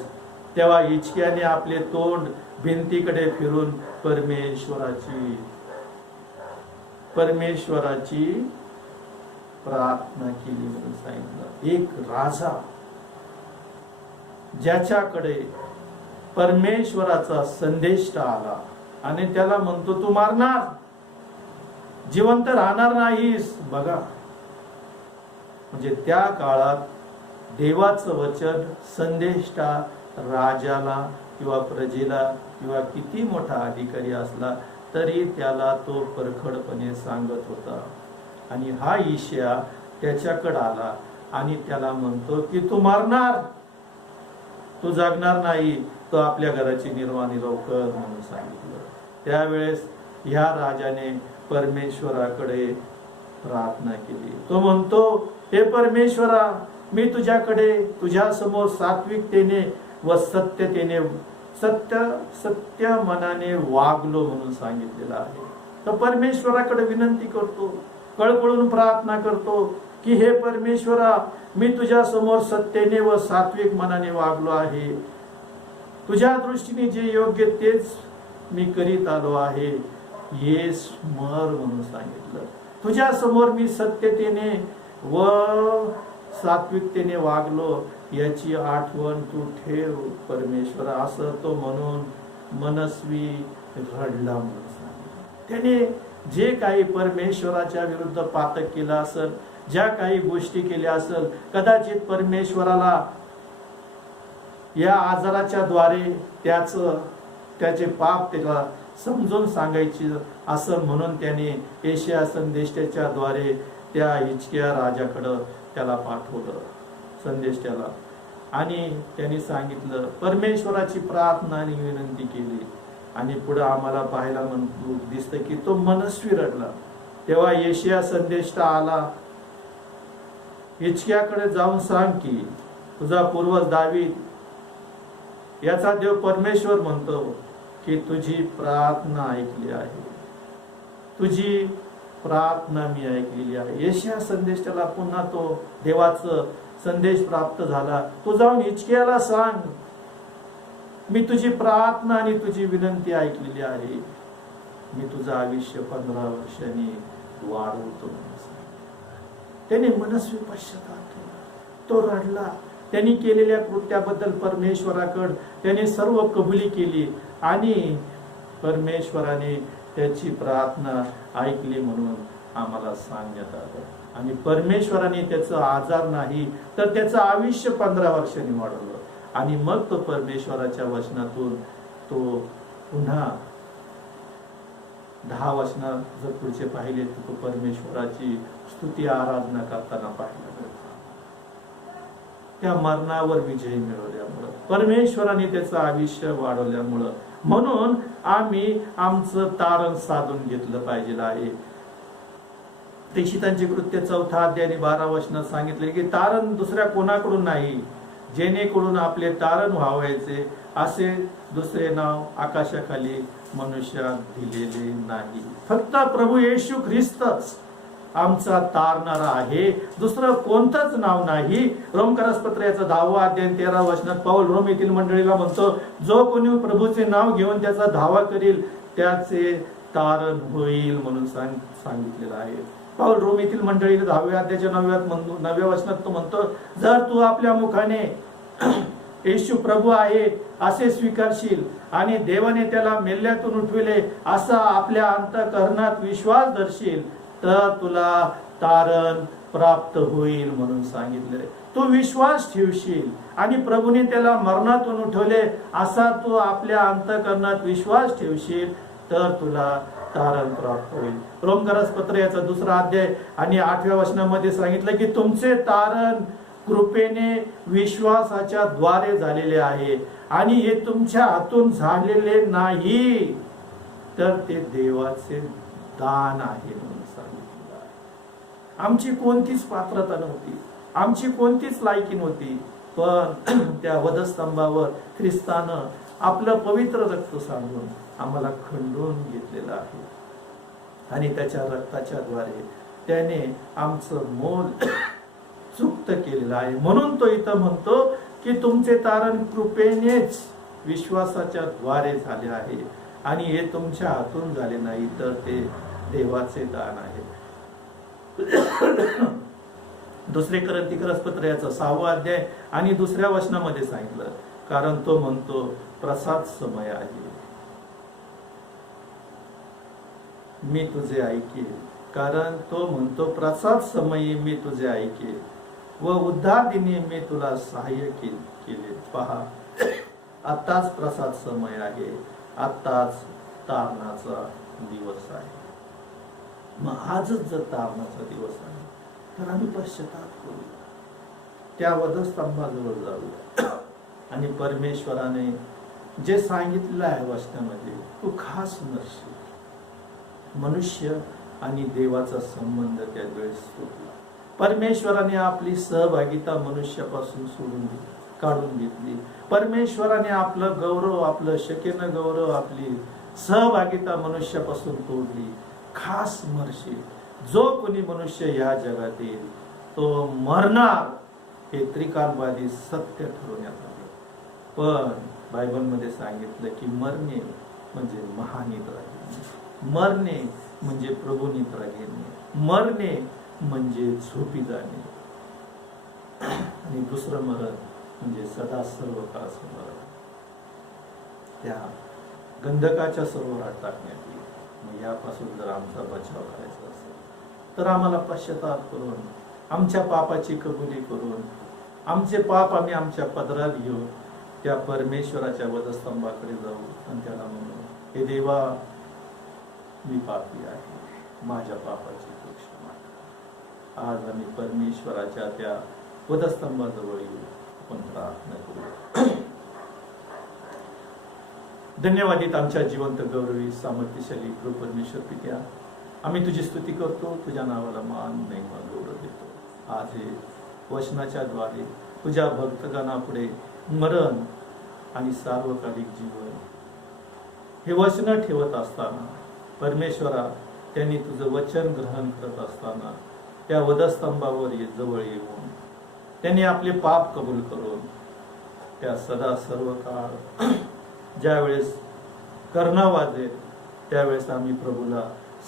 तेव्हा हिजकियाने आपले तोंड भिंतीकडे फिरून परमेश्वराची प्रार्थना केली म्हणून सांगितलं. एक राजा ज्याच्याकडे परमेश्वराचा संदेश आला आणि त्याला म्हणतो तू मरणार, जिवंत राहणार नाहीस. बघा, म्हणजे त्या काळात देवाचं वचन संदेष्टा राजाला किंवा प्रजेला किंवा किती मोठा अधिकारी असला तरी त्याला तो परखडपणे सांगत होता. आणि हा यशाया त्याच्याकडे आला आणि त्याला म्हणतो की तू मरणार, तू जगणार नाही, तो आपल्या घराची निर्वानिरव कर म्हणून सांगितलं. त्यावेळेस ह्या राजाने परमेश्वराकडे प्रार्थना केली. तो म्हणतो, हे परमेश्वरा, मी तुझ्याकडे तुझ्या समोर सात्विकतेने व सत्यतेने सत्य मनाने वागलो म्हणून सांगितलेलं आहे. तर परमेश्वराकडे विनंती करतो, कळकळून प्रार्थना करतो की हे परमेश्वरा, मी तुझ्या समोर सत्तेने व सात्विक मनाने वागलो आहे. तुझ्या दृष्टीने जे योग्य तेच मी करीत आलो आहे, ये स्मर म्हणून सांगितलं. तुझ्या समोर मी सत्यतेने व सात्विकतेने वागलो याची आठवण तू ठेव परमेश्वरा, असं तो म्हणून मनस्वी रडला म्हणून सांगितलं. त्याने जे काही परमेश्वराच्या विरुद्ध पातक केलं असेल, ज्या काही गोष्टी केल्या असेल, कदाचित परमेश्वराला या आजाराच्या द्वारे त्याचे पाप त्याला समजून सांगायचे असं म्हणून त्याने यशाया संदेशाच्या द्वारे त्या हिजकिया राजाकडे त्याला पाठवलं संदेशाला. आणि त्यांनी सांगितलं, परमेश्वराची प्रार्थना आणि विनंती केली. आणि पुढे आम्हाला पाहायला दिसतं की तो मनस्वी रडला. तेव्हा यशाया संदेष्टा आला, हिजकियाकडे जाऊन सांग की तुझा पूर्वज दावीद याचा देव परमेश्वर म्हणतो की तुझी प्रार्थना ऐकली आहे, तुझी प्रार्थना मी ऐकलेली आहे. यशाया संदेशाला पुन्हा तो देवाचा संदेश प्राप्त झाला. तू जाऊन हिजकियाला सांग, मी तुझी प्रार्थना आणि तुझी विनंती ऐकलेली आहे, मी तुझं आयुष्य 15 वर्षांनी वाढवतो. त्याने मनस्वी पश्चाताप केला, तो रडला. त्यांनी केलेल्या कृत्याबद्दल परमेश्वराकडे त्याने सर्व कबुली केली आणि परमेश्वराने त्याची प्रार्थना ऐकली म्हणून आम्हाला सांगण्यात आलं. आणि परमेश्वराने त्याचा आजार नाही तर त्याचं आयुष्य 15 वर्षांनी वाढवलं. आणि मग तो परमेश्वराच्या वचनातून तो पुन्हा 10 वचनात जर पुढचे पाहिले तर तो परमेश्वराची स्तुती आराधना करताना पाहिला. त्या मरणावर विजय मिळवल्यामुळं, परमेश्वराने त्याचं आयुष्य वाढवल्यामुळं, म्हणून आम्ही आमचं तारण साधून घेतलं पाहिजे आहे. प्रेषितांचे कृत्य 4 अध्याय 12 वचनात सांगितले की तारण दुसऱ्या कोणाकडून नाही, जेणेकरून आपले तारण व्हावायचे असे दुसरे नाव आकाशाखाली मनुष्यात दिलेले नाही. फक्त प्रभू येशू ख्रिस्तच आमचा तारणारा आहे, दुसरं कोणतंच नाव नाही. रोमकरासपत्र याचा 10 अध्याय 13 वचनात पाऊल रोम येथील मंडळीला म्हणतो, जो कोणी प्रभूचे नाव घेऊन त्याचा धावा करील त्याचे तारण होईल म्हणून सांगितलेलं आहे. पाऊल रोम येथील मंडळीला 10व्या अध्यायाच्या 9व्या वचनात तो म्हणतो, जर तू आपल्या मुखाने येशू प्रभू आहे असे स्वीकारशील आणि देवाने त्याला मेल्यातून उठविले असा आपल्या अंतःकरणात विश्वास धरशील तर तुला तारण प्राप्त होईल म्हणून सांगितले. तू विश्वास ठेवशील आणि प्रभूने त्याला मरणातून उठवले असा तू आपल्या अंतःकरणात विश्वास ठेवशील तर तुला तारण प्राप्त होईल. रोमकरास पत्र याचा 2 अध्याय आणि 8व्या वचनामध्ये सांगितलं की तुमचे तारण कृपेने विश्वासाच्या द्वारे झालेले आहे आणि हे तुमच्या हातून झालेले नाही, तर ते देवाचे दान आहे म्हणून सांगितलं आहे. आमची कोणतीच पात्रता नव्हती, आमची कोणतीच लायकी नव्हती, पण त्या वधस्तंभावर ख्रिस्तानं आपलं पवित्र रक्त सांडून आम्हाला खंडून घेतलेलं आहे आणि त्याच्या रक्ताच्या द्वारे त्याने आमचं मोल चुक्त केलेलं आहे. म्हणून तो इथं म्हणतो की तुमचे तारण कृपेनेच विश्वासाच्या द्वारे झाले आहे आणि हे तुमच्या हातून झाले नाही, तर ते देवाचे दान आहे. 2 कोरिन्थीकरास पत्र याचा 6वा अध्याय आणि 2ऱ्या वचनामध्ये सांगितलं, कारण तो म्हणतो प्रसाद समय आहे, मी तुझे ऐके. कारण तो म्हणतो प्रसाद समयी मी तुझे ऐके व उद्धार दिनी मी तुला सहाय्य केले. पहा, आत्ताच प्रसाद समय आहे, आत्ताच तारणाचा दिवस आहे. मग आजच जर तारणाचा दिवस आहे तर आम्ही पश्चाताप करू, त्या वधस्तंभाजवळ जाऊ आणि परमेश्वराने जे सांगितलेलं आहे वचनामध्ये, तू खास नसशील. मनुष्य आणि देवाचा संबंध त्यावेळेस सुटला. परमेश्वराने आपली सहभागिता मनुष्यापासून काढून घेतली. परमेश्वराने आपलं गौरव, आपलं शकेन गौरव, आपली सहभागिता मनुष्यापासून तोडली. खास मरशील. जो कोणी मनुष्य या जगात येईल तो मरणार, हे त्रिकालवादी सत्य ठरवण्यात आले. पण बायबलमध्ये सांगितलं की मरणे म्हणजे महानिद्रा घेणे, मरणे म्हणजे प्रभू निद्रा घेणे, मरणे म्हणजे झोपी जाणे आणि दुसरं मरण म्हणजे सदा सर्व काळचं मरण, त्या गंधकाच्या सरोवरात टाकण्यात येईल. मग यापासून जर आमचा बचाव करायचा असेल तर आम्हाला पश्चाताप करून, आमच्या पापाची कबुली करून, आमचे पाप आम्ही आमच्या पदरात घेऊन त्या परमेश्वराच्या वधस्तंभाकडे जाऊ आणि त्याला म्हणू, हे देवा, मी पापी आहे, माझ्या पापाची क्षमा कर. आज आम्ही परमेश्वराच्या त्या वधस्तंभाजवळ येऊ, आपण प्रार्थना करू. धन्यवादित आमच्या जिवंत गौरवी सामर्थ्यशाली कृपा परमेश्वर पित्या, आम्ही तुझी स्तुती करतो, तुझ्या नावाला मान महिमा गौरव देतो. आज हे वचनाच्या द्वारे तुझ्या भक्तगणापुढे मरण आणि सार्वकालिक जीवन हे वचन ठेवत असताना, परमेश्वरा, त्यांनी तुझं वचन ग्रहण करत असताना त्या वधस्तंभावर जवळ येऊन त्यांनी आपले पाप कबूल करून त्या सदा सर्व काळ ज्यावेळेस कर्ण वाजेल त्यावेळेस आम्ही प्रभूला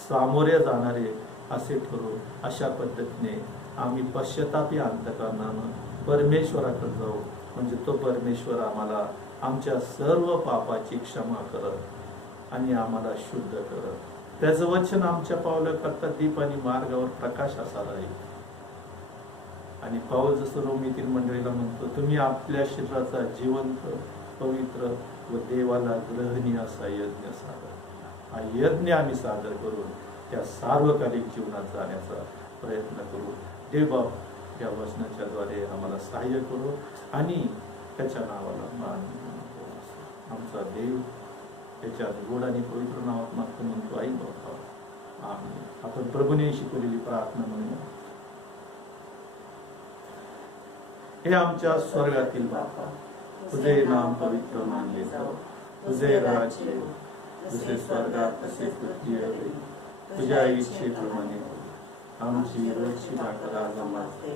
सामोरे जाणारे असे ठरवू. अशा पद्धतीने आम्ही पश्चातापी अंतकरणानं परमेश्वराकडे जाऊ, म्हणजे तो परमेश्वर आम्हाला आमच्या सर्व पापाची क्षमा करत आणि आम्हाला शुद्ध करत. त्याचं वचन आमच्या पावलं करता दीप आणि मार्गावर प्रकाश असा राहील. आणि पाऊल जसं रोमीतील मंडळीला म्हणतो, तुम्ही आपल्या शरीराचा जिवंत, पवित्र व देवाला ग्रहणीय असा यज्ञ सादर. हा यज्ञ आम्ही सादर करून त्या सार्वकालिक जीवनात जाण्याचा प्रयत्न करू. देवबाप या वचनाच्या द्वारे आम्हाला सहाय्य करू आणि त्याच्या नावाला मान. आमचा देव त्याच्या गोड आणि पवित्र नावात मागतो म्हणतो, आई बाबा आम्ही. आपण प्रभूने शिकवलेली प्रार्थना म्हणूया. हे आमच्या स्वर्गातील बापा, तुझे नाम पवित्र मानले जाओ, तुझे राज्य जसे स्वर्गात तसे पृथ्वीवर, तुझ्या इच्छेप्रमाणे आमची रोजची भाकर आज आम्हाला,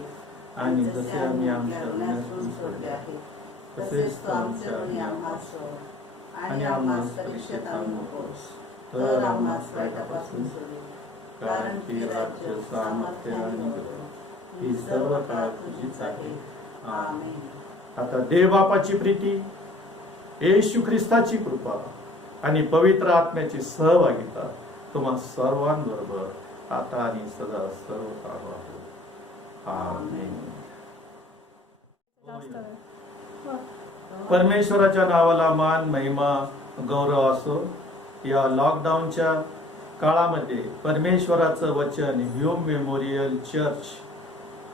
आणि जसे आम्ही आमच्या ऋणातून सोडले आहे तसेच आमच्या आणि आम्हाला परीक्षेत आणू नकोस, तर आम्हाला वाईटापासून सोड. कारण की राज्य, सामर्थ्य आणि ही सर्व काळ तुझीच आहे. आमेन. आता देव बापाची प्रीती, येशू ख्रिस्ताची कृपा आणि पवित्र आत्म्याची सहभागिता तुम्हा सर्वांबरोबर आता आणि सदा सर्व काळ राहो. आमेन. परमेश्वराच्या नावाला मान, महिमा, गौरव असो. या लॉकडाऊनच्या काळामध्ये परमेश्वराचं वचन ह्यूम मेमोरियल चर्च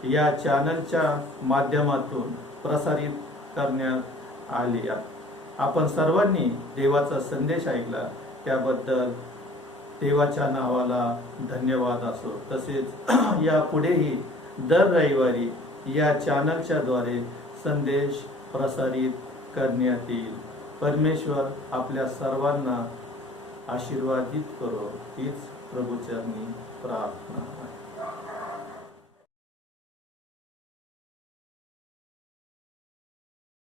या चॅनलच्या माध्यमातून प्रसारित करण्यात आले. आपण सर्वांनी देवाचा संदेश ऐकला त्याबद्दल देवाच्या नावाला धन्यवाद असो. तसेच या पुढेही दर रविवारी या चॅनलच्या द्वारे संदेश प्रसारित करण्यात येईल. परमेश्वर आपल्या सर्वांना आशीर्वादित करो हीच प्रभूचरणी प्रार्थना आहे.